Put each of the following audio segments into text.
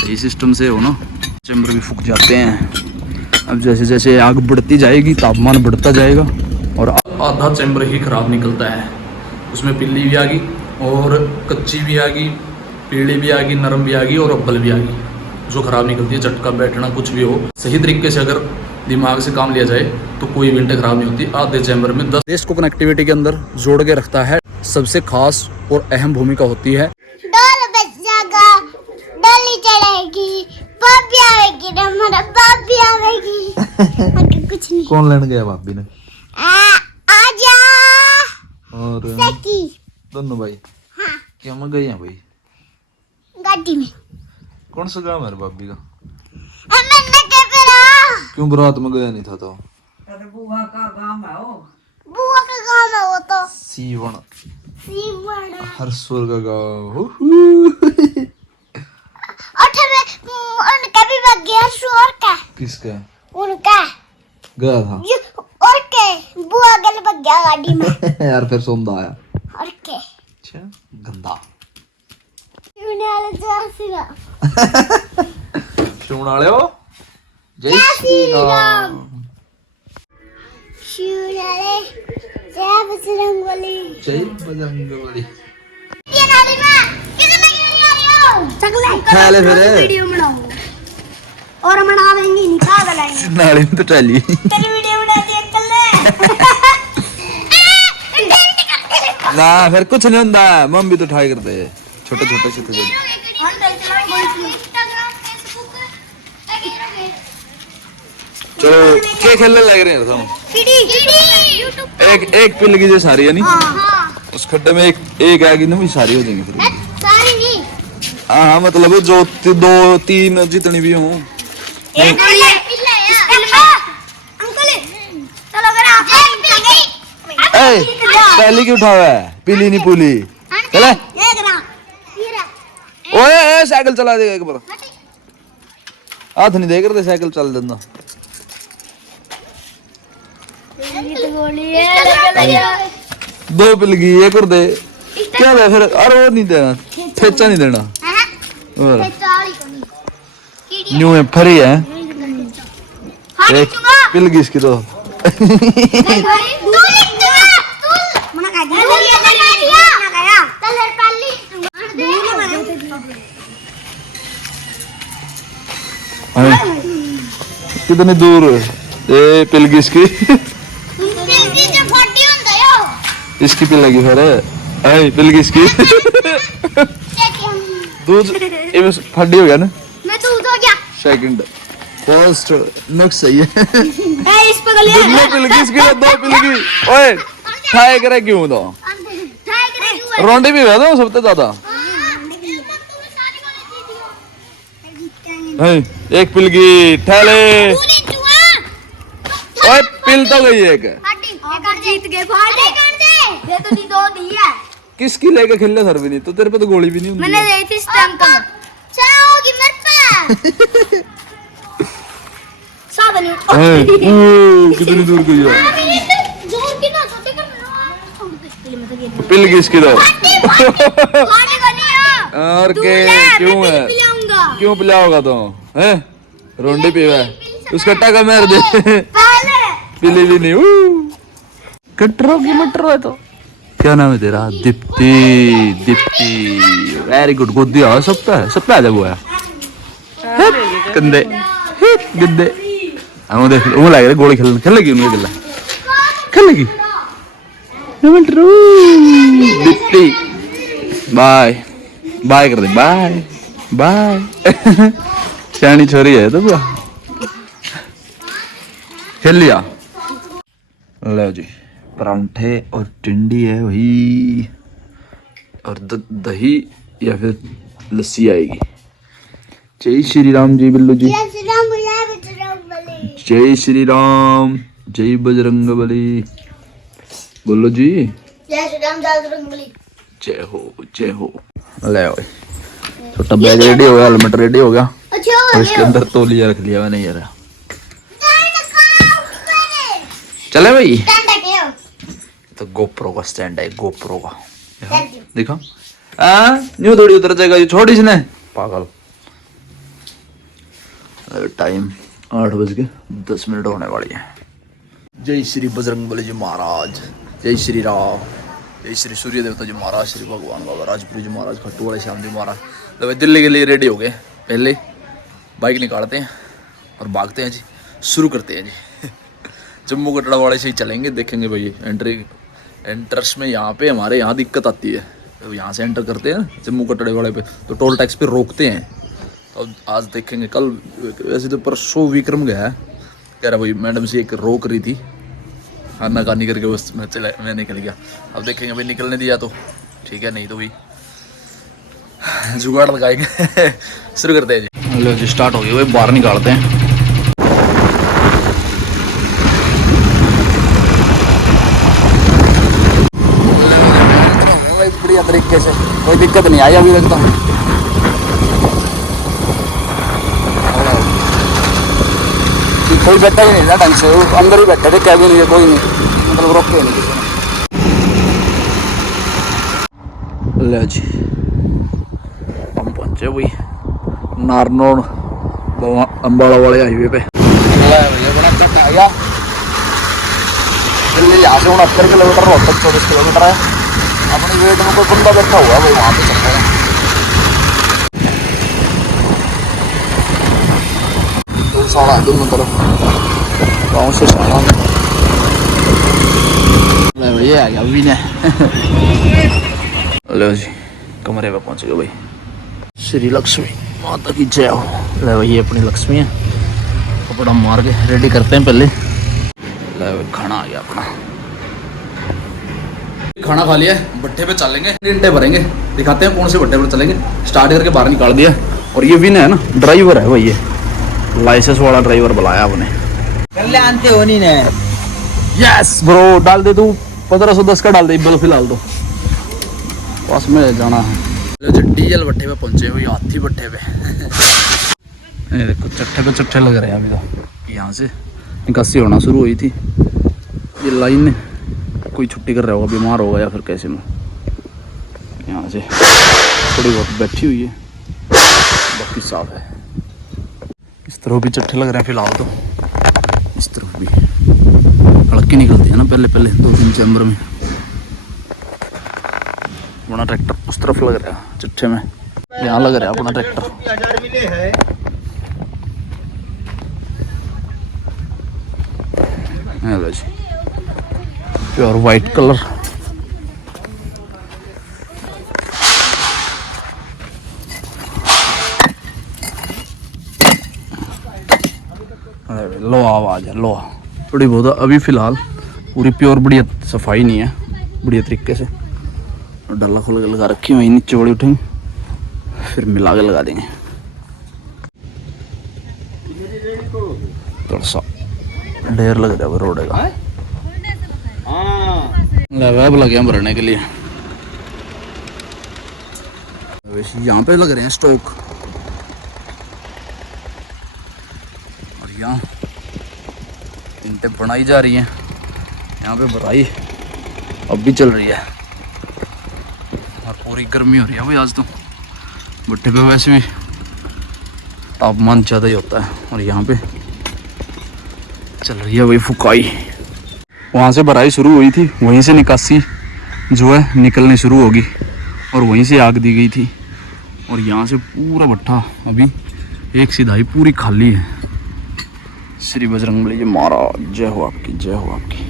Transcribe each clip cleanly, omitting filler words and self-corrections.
सही सिस्टम से हो ना, चैम्बर भी फूक जाते हैं। अब जैसे जैसे आग बढ़ती जाएगी तापमान बढ़ता जाएगा और आधा चैम्बर ही खराब निकलता है। उसमें पिल्ली भी आ गई और कच्ची भी आ गई, पीली भी आ गई, नरम भी आ गई और अब्बल भी आ गई, जो खराब निकलती है। झटका बैठना कुछ भी हो, सही तरीके से अगर दिमाग से काम लिया जाए तो कोई विंटर खराब नहीं होती। आधे चैम्बर में 10 देश को कनेक्टिविटी के अंदर जोड़ के रखता है। सबसे खास और अहम भूमिका होती है डोल बच जाएगा, डोली चढ़ेगी, पापी आएगी, हमारा पापी आएगी। आगे कुछ नहीं। कौन लेने गया भाभी ने? आजा और सकी दोनों भाई हाँ क्या में गए हैं भाई? गाड़ी में। कौन सा काम है भाभी का? मैंने क्या करा? क्यों बारात में गया नहीं था तो? अरे बुआ का काम है वो। बुआ का काम है वो तो। सीवन सीवन हरसुर का गाँव। और उनका भी बग गया शोर का। किसका? उनका गया था और के बुआ गल बग गया गाड़ी में। यार फिर सौंदा आया। और के अच्छा गंदा सुन वाले हो। जय श्री राम। शिवनाले जय बजरंगबली। जय बजरंगबली। ये नाली में कितने में आ रही हो? चकले खा ले फिर। वीडियो बनाओ और बनावेंगे नहीं पागल आएंगे। नाली में तो चली। तेरी वीडियो बना दिया कल। ना फिर कुछ नहीं होता। मम्मी तो ट्राई करते हैं छोटे छोटे से थे। चलो क्या खेलने लग रहे हैं तुम? एक पिल की जो सारी है नहीं उस खड्डे में एक आएगी ना भी सारी हो जाएंगी फिर। सारी नहीं। हाँ मतलब जो दो तीन जितनी भी हूँ। पहली क्यों उठावा है? पीली नहीं पूली चले। ओए साइकिल चला देगा एक बार। हाथ नहीं देख रहे साइकिल चल देना। दो पिलगी एक और दे क्या दे फिर। अरे वो नहीं देना ठेचा नहीं देना। न्यू है फरी है एक पिलगी इसकी तो। कितनी दूर ये पिलगी इसकी। इसकी पिलगी फिर है पिलगी इसकी। दूध ये फड्डी हो गया ना। मैं तो हो गया। सेकंड फर्स्ट नुक्स सही है। इस पे गलिया दो पिलगी इसकी दो पिलगी। ओए खाए करे क्यों तो रोंडी भी है सबसे ज्यादा। एक पिलगी ठहले। ओए पिल तो गई एक। जीत गए ये तो नहीं दो दी है। किसकी लेके खेलने सर भी नहीं तो तेरे पे तो गोली भी नहीं होगी। मैंने दी थी इस टाइम का। चाहोगी मत पे। सावन कितनी दूर गई है। जोर की ना सोते कर। पिल किसकी दो। खाने का नहीं है। और के क्यों है क्यों पिलाओगा तो हैं? रोंडी पीवा उसका टका मार दे। पिली भी नहीं। कटरो की मटरो है तो क्या नाम है तेरा? दीप्ति। Deepti very good. गोदी आ सकता है सब पे आ जा वो है कंधे गद्दे। हम देख वो लग रहा गोली खेलेगी उन्हें गला खेलेगी। दीप्ति बाय बाय कर दे बाय बाय। सियानी छोरी है तो खेल लिया। लो जी परांठे और टिंडी है वही और दही या फिर लस्सी आएगी। जय श्री राम जी बिल्लू जी। जय श्री राम जय बजरंगबली बोलो जी। जय श्री राम जय बजरंगबली। जय हो। ले ओए छोटा बैग रेडी हो गया हेलमेट रेडी हो गया और इसके अंदर तौलिया रख लिया मैंने यार। चले भाई तो गोप्रो का स्टैंड है गोप्रो का। देखो न्यू थोड़ी उतर जाएगा छोड़ इसने पागल। टाइम 8:10 होने वाली है। जय श्री बजरंगबली जी महाराज, जय श्री राम, जय श्री सूर्य देवता जी महाराज, श्री भगवान बाबा राजपुरी जी महाराज, खट्टू वाले श्याम जी महाराज। तो भाई दिल्ली के लिए रेडी हो गए। पहले बाइक निकालते हैं और भागते हैं जी, शुरू करते हैं जी। जम्मू कटरा वाले से ही चलेंगे, देखेंगे भाई एंट्रस में यहाँ पे हमारे यहाँ दिक्कत आती है। तो यहाँ से एंटर करते हैं जम्मू कटरे वाले पे, तो टोल टैक्स पे रोकते हैं। तो आज देखेंगे, कल वैसे तो परसों विक्रम गया है, कह रहा भाई मैडम से एक रोक रही थी, खाना खानी करके बस मैं निकल गया। अब देखेंगे भाई निकलने दिया तो ठीक है, नहीं तो भाई जुगाड़ लगाएंगे। शुरू करते हैं जी। लो जी स्टार्ट हो गया भाई, बाहर निकालते हैं। बढ़िया तरीके से, कोई दिक्कत नहीं आई अभी तक तो। कोई बैठा ही नहीं था ढंग से, अंदर ही बैठे थे, कैबिन में कोई नहीं, मतलब रोके नहीं किसी ने। ले जी हम पहुंचे भाई नारनौल अम्बाला वाले हाईवे पे। भैया बड़ा कट आ गया दिल्ली, यहाँ से 69 किलोमीटर, रोहतक 24 किलोमीटर है। अपनी वेट में कोई बंदा बैठा हुआ है भाई, वहाँ पे चल रहे हैं। साड़ा दोनों तरफ गाँव से साड़ा भैया आ गया अभी ने। लो जी कमरे पे पहुंच गए भाई। श्री लक्ष्मी माता की जय हो। ले भाई ये अपनी लक्ष्मी है, कपड़ा मार के रेडी करते हैं पहले। ले भाई खाना आ गया अपना, खाना खा लिया, भट्टे पे चलेंगे, घंटे भरेंगे, दिखाते हैं कौन से भट्टे पर चलेंगे। स्टार्ट करके बाहर निकाल दिया। और ये विन है ना, ड्राइवर है भाई, ये लाइसेंस वाला ड्राइवर बुलाया आपने। कर ले आनते हो नहीं ने। यस ब्रो, डाल दे तू 1510 का डाल दे बिल फिलहाल तो, पास में जाना है। जो डीजल भट्टे पे पहुंचे हुए, हाथी भट्टे पे। ये देखो चट्टे पे चट्टे लग रहे हैं अभी तो। यहाँ से निकासी होना शुरू हुई थी, ये लाइन कोई छुट्टी कर रहा होगा, बीमार होगा या फिर कैसे में। यहाँ से थोड़ी बहुत बैठी हुई है, बाकी साफ है। इस तरफ भी चट्टे लग रहे हैं फिलहाल तो, इस तरफ भी हल्की निकलती है ना पहले 2-3 चैम्बर में। अपना ट्रैक्टर उस तरफ लग रहा है चट्टे में, यहाँ लग रहा है अपना ट्रैक्टर। प्योर वाइट कलर, लोहा आवाज है, लोहा थोड़ी बहुत अभी फिलहाल पूरी प्योर बढ़िया सफाई नहीं है बढ़िया तरीके से। डाला खोल के लगा रखी वहीं नीचे बड़ी उठेंगे, फिर मिला के लगा देंगे। थोड़ा सा ढेर लग रहा है रोड का, वेब लगे हैं भरने के लिए। यहाँ पे लग रहे हैं स्टॉक, और यहाँ ईंटें बनाई जा रही हैं। यहाँ पे भराई अब भी चल रही है, और पूरी गर्मी हो रही है भाई आज तो। भट्टे पे वैसे भी तापमान ज़्यादा ही होता है, और यहाँ पे चल रही है भाई फुकाई। वहाँ से भराई शुरू हुई थी, वहीं से निकासी जो है निकलनी शुरू होगी, और वहीं से आग दी गई थी। और यहाँ से पूरा भट्टा अभी एक सीधाई पूरी खाली है। श्री बजरंगबली जी महाराज जय हो आपकी, जय हो आपकी।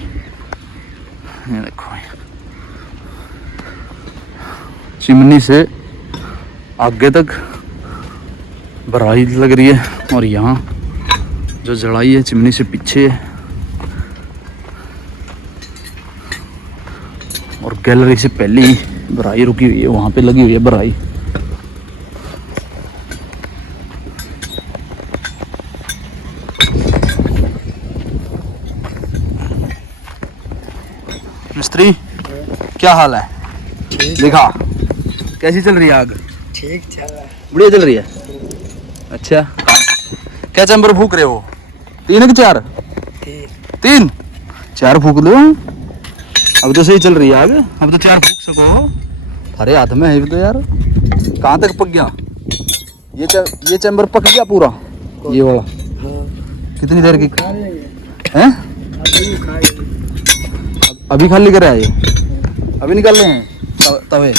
ये देखो चिमनी से आगे तक भराई लग रही है, और यहाँ जो जड़ाई है चिमनी से पीछे है, और गैलरी से पहले ही भराई रुकी हुई है, वहाँ पे लगी हुई है भराई। मिस्त्री क्या हाल है? दिखा कैसी चल रही है आग? ठीक चल रहा है, बढ़िया चल रही है। अच्छा क्या चैम्बर फूक रहे हो? 3 कि 4? 3 4 फूक दो, अब तो सही चल रही है आग, अब तो 4 फूक सको। अरे हाथ में है तो यार, कहाँ तक पक गया ये चैम्बर? पक गया पूरा ये वाला? कितनी देर की हैं? अभी खाली करे आए, अभी निकाल रहे हैं तवे।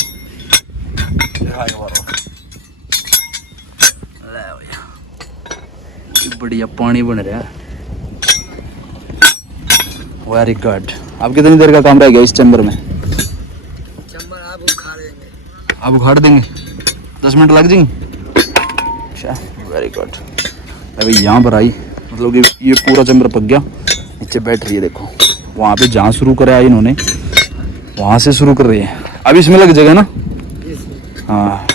बढ़िया पानी बन रहा है, वेरी गुड। अब कितनी देर का काम रह गया इस चैम्बर में? आप उखाड़ देंगे, 10 मिनट लग जाएंगे। अच्छा, वेरी गुड। अभी यहाँ पर आई, मतलब कि ये पूरा चैम्बर पक गया। नीचे बैठ रही है, देखो वहाँ पे जहाँ शुरू करा है इन्होंने, वहाँ से शुरू कर रही है। अब इसमें लग जाएगा ना? हाँ।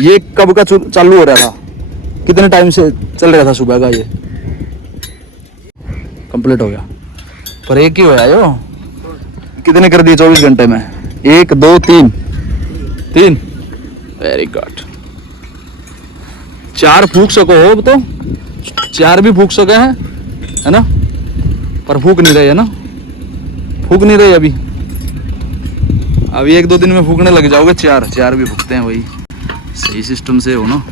ये कब का चालू हो रहा था? कितने टाइम से चल रहा था सुबह का? ये कंप्लीट हो गया, पर एक ही होया यो। कितने कर दिए 24 घंटे में? 1 2 3 3। Very good. 4 फूक सको हो अब तो, 4 भी फूक सके हैं, है ना? पर फूक नहीं रहे, है ना? फूक नहीं रहे अभी। अभी 1-2 दिन में फूकने लग जाओगे। 4 भी फूकते हैं, वही सही सिस्टम से हो ना।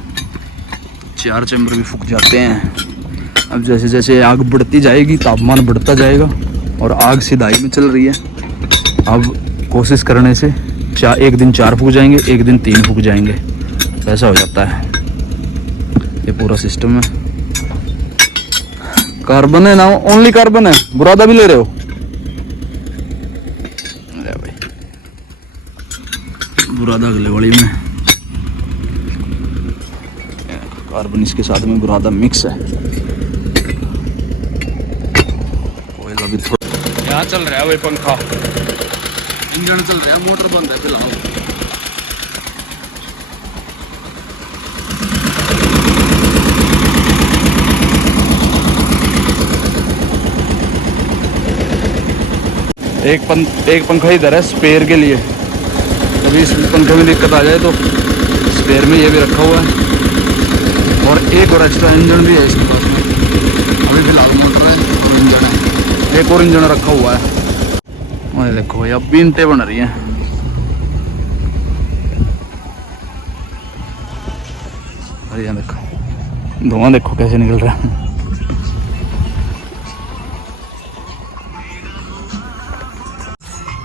4 चैम्बर भी फूक जाते हैं। अब जैसे जैसे आग बढ़ती जाएगी, तापमान बढ़ता जाएगा, और आग सिधाई में चल रही है। अब कोशिश करने से एक दिन 4 फूक जाएंगे, एक दिन 3 फूक जाएंगे, ऐसा हो जाता है। ये पूरा सिस्टम है। कार्बन है ना, ओनली कार्बन है। बुरादा भी ले रहे हो? ले भाई, बुरादा अगले वाली में कार्बन, इसके साथ में बुरादा मिक्स है। कोयला भी थोड़ा। यहाँ चल रहा है वही पंखा, इंजन चल रहा है, मोटर बंद है फिलहाल। एक पंखा इधर है स्पेयर के लिए, कभी इस पंखे में दिक्कत आ जाए तो स्पेयर में ये भी रखा हुआ है। और एक और एक्स्ट्रा इंजन भी है इसके पास में। अभी फिलहाल मोटर है और इंजन है, एक और इंजन रखा हुआ है। और देखो भाई, अब भी ईंटें बन रही हैं। अरे यहाँ देखो, धुआं देखो कैसे निकल रहा है।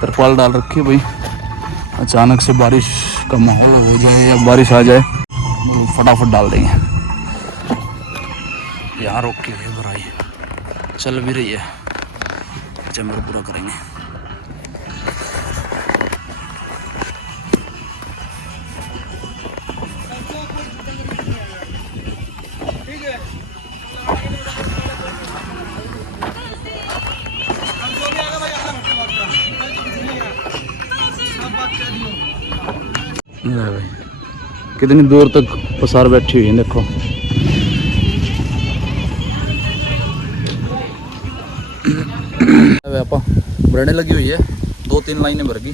तरपाल डाल रखी है भाई, अचानक से बारिश का माहौल हो जाए या बारिश आ जाए, फटाफट डाल देंगे। यहाँ रोक के है भराई, चल भी रही है, चैम्बर पूरा करेंगे। भाई कितनी दूर तक पसार बैठी हुई है, देखो। बढ़ने लगी हुई है, 2-3 लाइनें भर गई।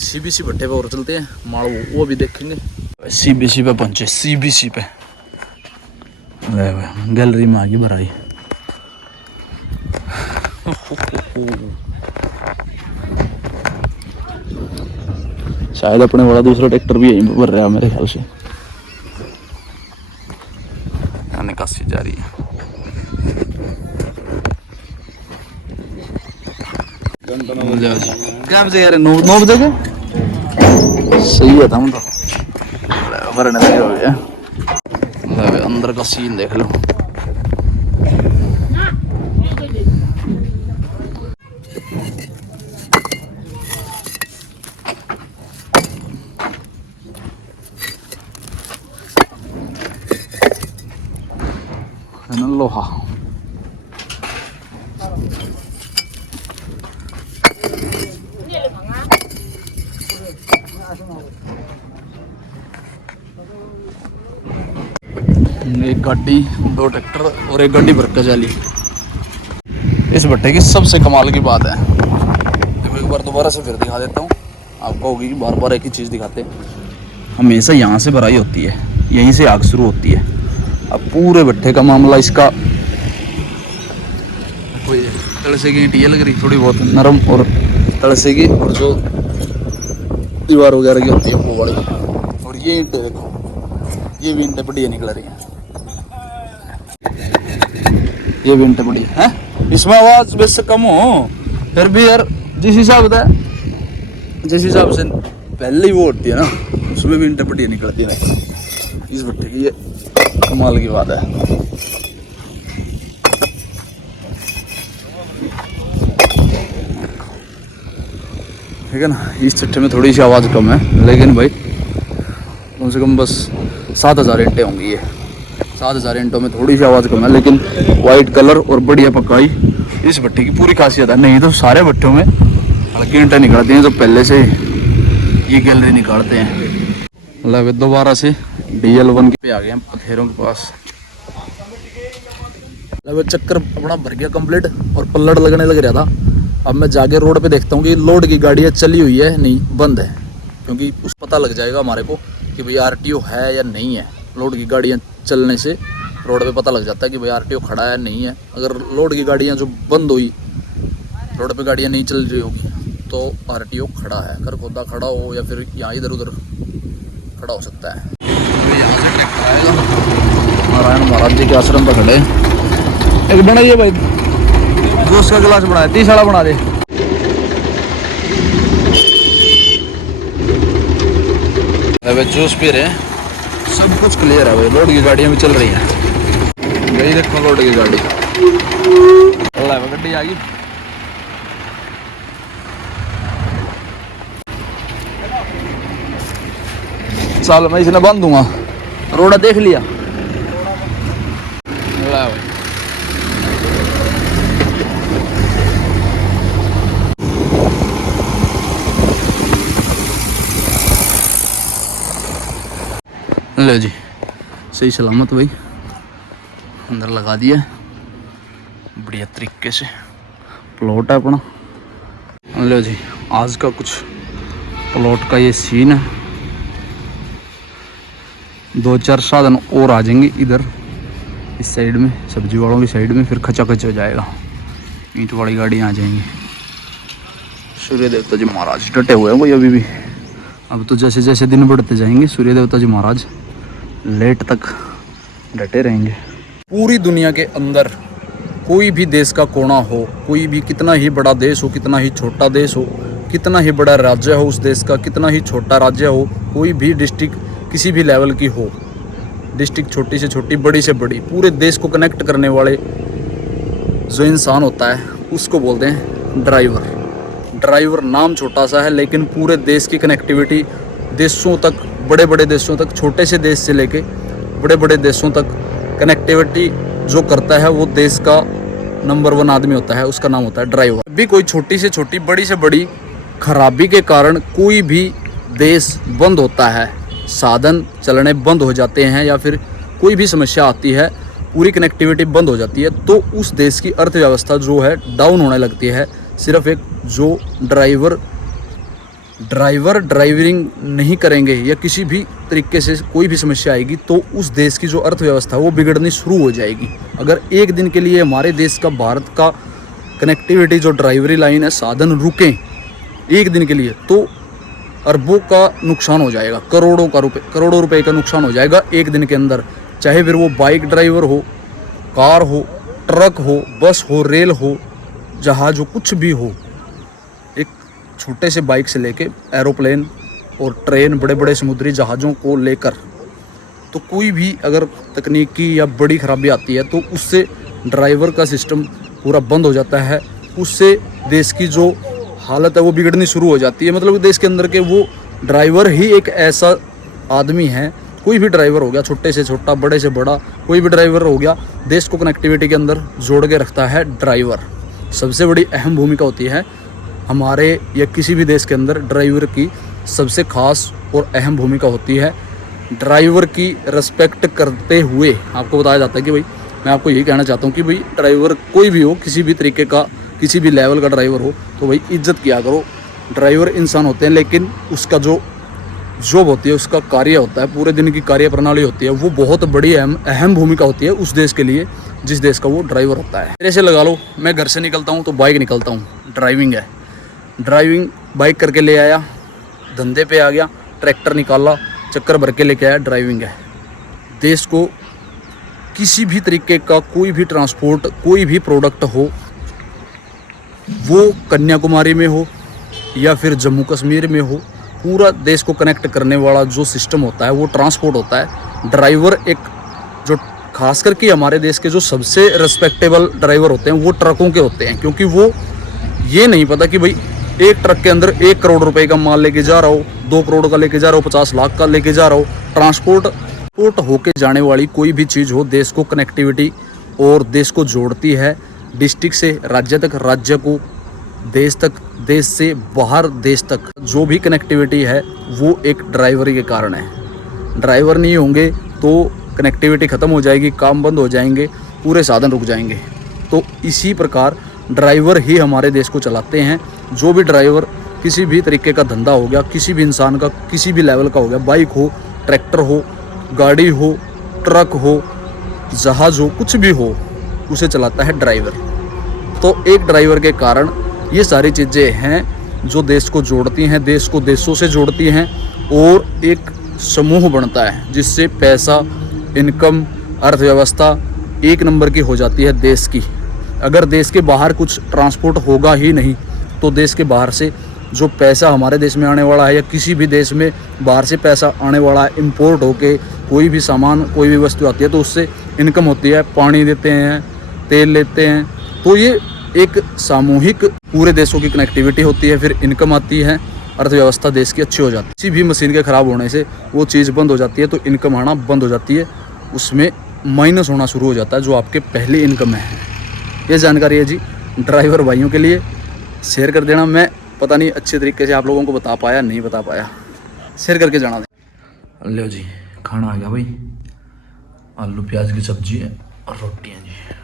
सीबीसी भट्टे पे और चलते हैं, माल वो भी देखेंगे। सीबीसी पे पहुंचे, सीबीसी पे गैलरी में आ गई भराई। शायद अपने वाला दूसरा ट्रैक्टर भी यहीं भर रहा है मेरे ख्याल से। निकासी जा रही है। क्या बजे यार? 9 बजे के सही है। हम तो भरने लगे हो गया। अंदर का सीन देख लो। लोहा एक गाड़ी, 2 ट्रैक्टर और एक गाड़ी भरकर जाली। इस भट्टे की सबसे कमाल की बात है, देखो एक बार दोबारा से फिर दिखा देता हूँ आपको। होगी कि बार बार एक ही चीज़ दिखाते हैं। हमेशा यहाँ से भराई होती है, यहीं से आग शुरू होती है। अब पूरे भट्टे का मामला इसका, कोई तड़से की ईंटें लग रही थोड़ी बहुत नरम, और तड़से की, और जो दीवार वगैरह की होती है वो बड़ी। और ये ईंटें देखो, ये भी ईंटें बढ़िया निकल रही हैं। ये विंटर बड़ी है, इसमें आवाज वैसे कम हो फिर भी यार जिस हिसाब से पहले ही वो होती है ना, उसमें भी विंटर बड़ी निकलती है इस भट्टे की। ये कमाल की बात है। ठीक है ना, इस चट्टे में थोड़ी सी आवाज़ कम है, लेकिन भाई कम से कम बस 7000 ईंटें होंगी। ये 7000 ईंटों में थोड़ी सी आवाज़ कम है, लेकिन वाइट कलर और बढ़िया पकाई इस भट्टी की पूरी खासियत है। नहीं तो सारे भट्टों में हल्की ईंटें निकालती हैं, तो पहले से ये गैलरी निकालते हैं। मतलब दोबारा से DL1 पे आ गए हैं पथेरों के पास। मतलब चक्कर अपना भर गया कंप्लीट और पल्लड़ लगने लग रहा था। अब मैं जाके रोड पे देखता हूँ कि लोड की गाड़ियाँ चली हुई है नहीं बंद है, क्योंकि उस पता लग जाएगा हमारे को कि भाई RTO है या नहीं है। लोड की गाड़ियाँ चलने से रोड पे पता लग जाता है कि भाई RTO खड़ा है नहीं है। अगर लोड की गाड़ियाँ जो बंद हुई, रोड पे गाड़ियाँ नहीं चल रही होगी, तो RTO खड़ा है। अगर खुदा खड़ा हो या फिर यहाँ इधर उधर खड़ा हो सकता है। नारायण महाराज जी के आश्रम पर खड़े। एक बनाइए भाई, दोस्त का गिलास बना दे, 30 वाला बना दे। अबे जूस पी रहे हैं, सब कुछ क्लियर है भाई। लोड की गाड़ियाँ भी चल रही हैं। यही देखो लोड की गाड़ी, गड्डी आ गई। साल मैं इसने बांध दूंगा। रोड़ा देख लिया भाई। लो जी, सही सलामत भाई अंदर लगा दिया बढ़िया तरीके से। प्लॉट है अपना। लो जी, आज का कुछ प्लॉट का ये सीन है। 2-4 साधन और आ जाएंगे इधर इस साइड में, सब्जी वालों की साइड में, फिर खचाखच हो जाएगा। ईंट वाली गाड़ियाँ आ जाएंगी। सूर्य देवता जी महाराज डटे हुए हैं भाई अभी भी। अब तो जैसे जैसे दिन बढ़ते जाएंगे सूर्य देवता जी महाराज लेट तक डटे रहेंगे। पूरी दुनिया के अंदर कोई भी देश का कोना हो, कोई भी कितना ही बड़ा देश हो, कितना ही छोटा देश हो, कितना ही बड़ा राज्य हो उस देश का, कितना ही छोटा राज्य हो, कोई भी डिस्ट्रिक्ट किसी भी लेवल की हो, डिस्ट्रिक्ट छोटी से छोटी बड़ी से बड़ी, पूरे देश को कनेक्ट करने वाले जो इंसान होता है उसको बोलते हैं ड्राइवर। ड्राइवर नाम छोटा सा है, लेकिन पूरे देश की कनेक्टिविटी देशों तक, बड़े बड़े देशों तक, छोटे से देश से लेके बड़े बड़े देशों तक कनेक्टिविटी जो करता है वो देश का नंबर 1 आदमी होता है, उसका नाम होता है ड्राइवर। भी कोई छोटी से छोटी बड़ी से बड़ी खराबी के कारण कोई भी देश बंद होता है, साधन चलने बंद हो जाते हैं, या फिर कोई भी समस्या आती है, पूरी कनेक्टिविटी बंद हो जाती है, तो उस देश की अर्थव्यवस्था जो है डाउन होने लगती है। सिर्फ एक जो ड्राइवर ड्राइविंग नहीं करेंगे या किसी भी तरीके से कोई भी समस्या आएगी, तो उस देश की जो अर्थव्यवस्था है वो बिगड़नी शुरू हो जाएगी। अगर एक दिन के लिए हमारे देश का, भारत का कनेक्टिविटी जो ड्राइवरी लाइन है, साधन रुकें एक दिन के लिए, तो अरबों का नुकसान हो जाएगा, करोड़ों रुपए का नुकसान हो जाएगा एक दिन के अंदर। चाहे फिर वो बाइक ड्राइवर हो, कार हो, ट्रक हो, बस हो, रेल हो, जहाज हो, कुछ भी हो। एक छोटे से बाइक से लेके एरोप्लेन और ट्रेन, बड़े बड़े समुद्री जहाज़ों को लेकर, तो कोई भी अगर तकनीकी या बड़ी खराबी आती है तो उससे ड्राइवर का सिस्टम पूरा बंद हो जाता है। उससे देश की जो हालत है वो बिगड़नी शुरू हो जाती है। मतलब देश के अंदर के वो ड्राइवर ही एक ऐसा आदमी है, कोई भी ड्राइवर हो गया, छोटे से छोटा, बड़े से बड़ा, कोई भी ड्राइवर हो गया, देश को कनेक्टिविटी के अंदर जोड़ के रखता है ड्राइवर। सबसे बड़ी अहम भूमिका होती है हमारे या किसी भी देश के अंदर, ड्राइवर की सबसे खास और अहम भूमिका होती है। ड्राइवर की रिस्पेक्ट करते हुए आपको बताया जाता है कि भाई, मैं आपको यही कहना चाहता हूँ कि भाई ड्राइवर कोई भी हो, किसी भी तरीके का, किसी भी लेवल का ड्राइवर हो, तो भाई इज्जत किया करो। ड्राइवर इंसान होते हैं, लेकिन उसका जो जॉब होती है, उसका कार्य होता है, पूरे दिन की कार्य प्रणाली होती है, वो बहुत बड़ी अहम भूमिका होती है उस देश के लिए जिस देश का वो ड्राइवर होता है। मेरे से लगा लो, मैं घर से निकलता हूँ तो बाइक निकलता हूँ, ड्राइविंग है। ड्राइविंग बाइक करके ले आया, धंधे पे आ गया, ट्रैक्टर निकाला, चक्कर भर के लेके आया, ड्राइविंग है। देश को किसी भी तरीके का कोई भी ट्रांसपोर्ट, कोई भी प्रोडक्ट हो, वो कन्याकुमारी में हो या फिर जम्मू कश्मीर में हो, पूरा देश को कनेक्ट करने वाला जो सिस्टम होता है वो ट्रांसपोर्ट होता है। ड्राइवर एक जो खास करके हमारे देश के जो सबसे रिस्पेक्टेबल ड्राइवर होते हैं वो ट्रकों के होते हैं, क्योंकि वो ये नहीं पता कि भाई एक ट्रक के अंदर 1 करोड़ रुपए का माल लेके जा रहा हो, 2 करोड़ का लेके जा रहा हो, 50 लाख का लेके जा रहा हो। ट्रांसपोर्ट होके जाने वाली कोई भी चीज़ हो, देश को कनेक्टिविटी और देश को जोड़ती है। डिस्ट्रिक्ट से राज्य तक, राज्य को देश तक, देश से बाहर देश तक जो भी कनेक्टिविटी है वो एक ड्राइवर के कारण है। ड्राइवर नहीं होंगे तो कनेक्टिविटी ख़त्म हो जाएगी, काम बंद हो जाएंगे, पूरे साधन रुक जाएंगे। तो इसी प्रकार ड्राइवर ही हमारे देश को चलाते हैं। जो भी ड्राइवर किसी भी तरीके का धंधा हो गया, किसी भी इंसान का किसी भी लेवल का हो गया, बाइक हो, ट्रैक्टर हो, गाड़ी हो, ट्रक हो, जहाज़ हो, कुछ भी हो, उसे चलाता है ड्राइवर। तो एक ड्राइवर के कारण ये सारी चीज़ें हैं जो देश को जोड़ती हैं, देश को देशों से जोड़ती हैं और एक समूह बनता है जिससे पैसा, इनकम, अर्थव्यवस्था एक नंबर की हो जाती है देश की। अगर देश के बाहर कुछ ट्रांसपोर्ट होगा ही नहीं तो देश के बाहर से जो पैसा हमारे देश में आने वाला है या किसी भी देश में बाहर से पैसा आने वाला है, इंपोर्ट होके कोई भी सामान, कोई भी वस्तु आती है तो उससे इनकम होती है, पानी देते हैं, तेल लेते हैं। तो ये एक सामूहिक पूरे देशों की कनेक्टिविटी होती है, फिर इनकम आती है, अर्थव्यवस्था देश की अच्छी हो जाती है। किसी भी मशीन के ख़राब होने से वो चीज़ बंद हो जाती है तो इनकम आना बंद हो जाती है, उसमें माइनस होना शुरू हो जाता है जो आपके पहले इनकम है। ये जानकारी है जी ड्राइवर भाइयों के लिए, शेयर कर देना। मैं पता नहीं अच्छे तरीके से आप लोगों को बता पाया, नहीं बता पाया, शेयर करके जाना दें। लो जी, खाना आ गया भाई, आलू प्याज की सब्जी है और रोटी है जी।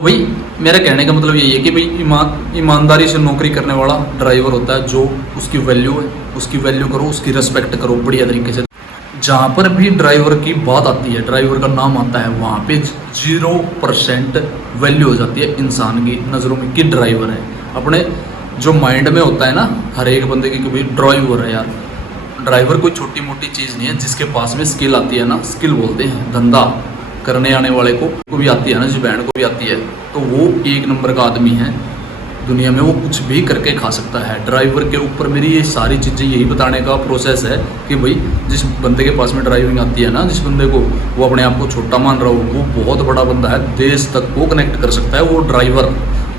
भाई मेरा कहने का मतलब यही है कि भाई ईमानदारी से नौकरी करने वाला ड्राइवर होता है, जो उसकी वैल्यू है, उसकी वैल्यू करो, उसकी रिस्पेक्ट करो बढ़िया तरीके से। जहाँ पर भी ड्राइवर की बात आती है, ड्राइवर का नाम आता है, वहाँ पे 0% वैल्यू हो जाती है इंसान की नज़रों में कि ड्राइवर है। अपने जो माइंड में होता है ना हर एक बंदे की कि भाई ड्राइवर है यार। ड्राइवर कोई छोटी मोटी चीज़ नहीं है, जिसके पास में स्किल आती है ना, स्किल बोलते हैं, धंधा करने आने वाले को भी आती है ना, जिस बहन को भी आती है, तो वो एक नंबर का आदमी है दुनिया में, वो कुछ भी करके खा सकता है। ड्राइवर के ऊपर मेरी ये सारी चीज़ें यही बताने का प्रोसेस है कि भाई जिस बंदे के पास में ड्राइविंग आती है ना, जिस बंदे को वो अपने आप को छोटा मान रहा हो, वो बहुत बड़ा बंदा है, देश तक को कनेक्ट कर सकता है वो ड्राइवर,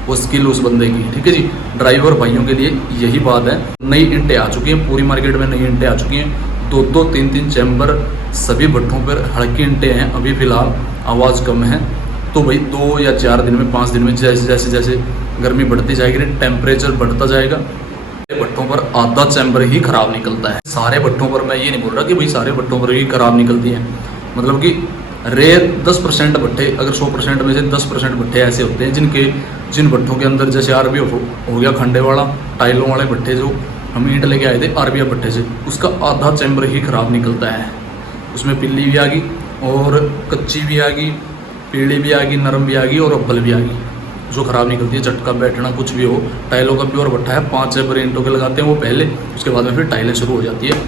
वो स्किल उस बंदे की। ठीक है जी, ड्राइवर भाइयों के लिए यही बात है। नई इंटें आ चुकी हैं, पूरी मार्केट में नई इंटें आ चुकी हैं, 2-2, 3-3 चैम्बर सभी भट्टों पर हल्की इंटें हैं अभी फ़िलहाल, आवाज़ कम है। तो भाई 2 या 4 दिन में, 5 दिन में जैसे जैसे जैसे गर्मी बढ़ती जाएगी, टेम्परेचर बढ़ता जाएगा, भट्टों पर आधा चैम्बर ही ख़राब निकलता है। सारे भट्टों पर, मैं ये नहीं बोल रहा कि भाई सारे भट्टों पर ही ख़राब निकलती है, मतलब कि रेयर 10% भट्टे, अगर 100% में से 10% भट्टे ऐसे होते हैं जिन भट्टों के अंदर, जैसे आरबीओ हो गया खंडे वाला, टाइलों वाले भट्टे जो हम ईंट लेके आए थे आरबीओ भट्टे से, उसका आधा चैम्बर ही ख़राब निकलता है। उसमें पिल्ली भी आ गई और कच्ची भी आ गई, पीली भी आ गई, नरम भी आ गई और अब्बल भी आ गई, जो ख़राब निकलती है। झटका बैठना कुछ भी हो, टाइलों का प्योर भट्टा है, 5 चैम्बर ईंटों के लगाते हैं वो पहले, उसके बाद में फिर टाइलें शुरू हो जाती है।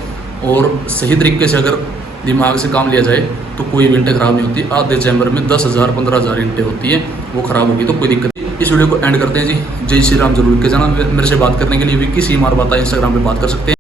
और सही तरीके से अगर दिमाग से काम लिया जाए तो कोई भी ईंटें ख़राब नहीं होती। आधे चैम्बर में 10,000 15,000 ईंटें होती हैं, वो ख़राब होगी तो कोई दिक्कत नहीं। इस वीडियो को एंड करते हैं जी। जय श्री राम जरूर के जाना। मेरे से बात करने के लिए भी किसी मार बात इंस्टाग्राम पे बात कर सकते हैं।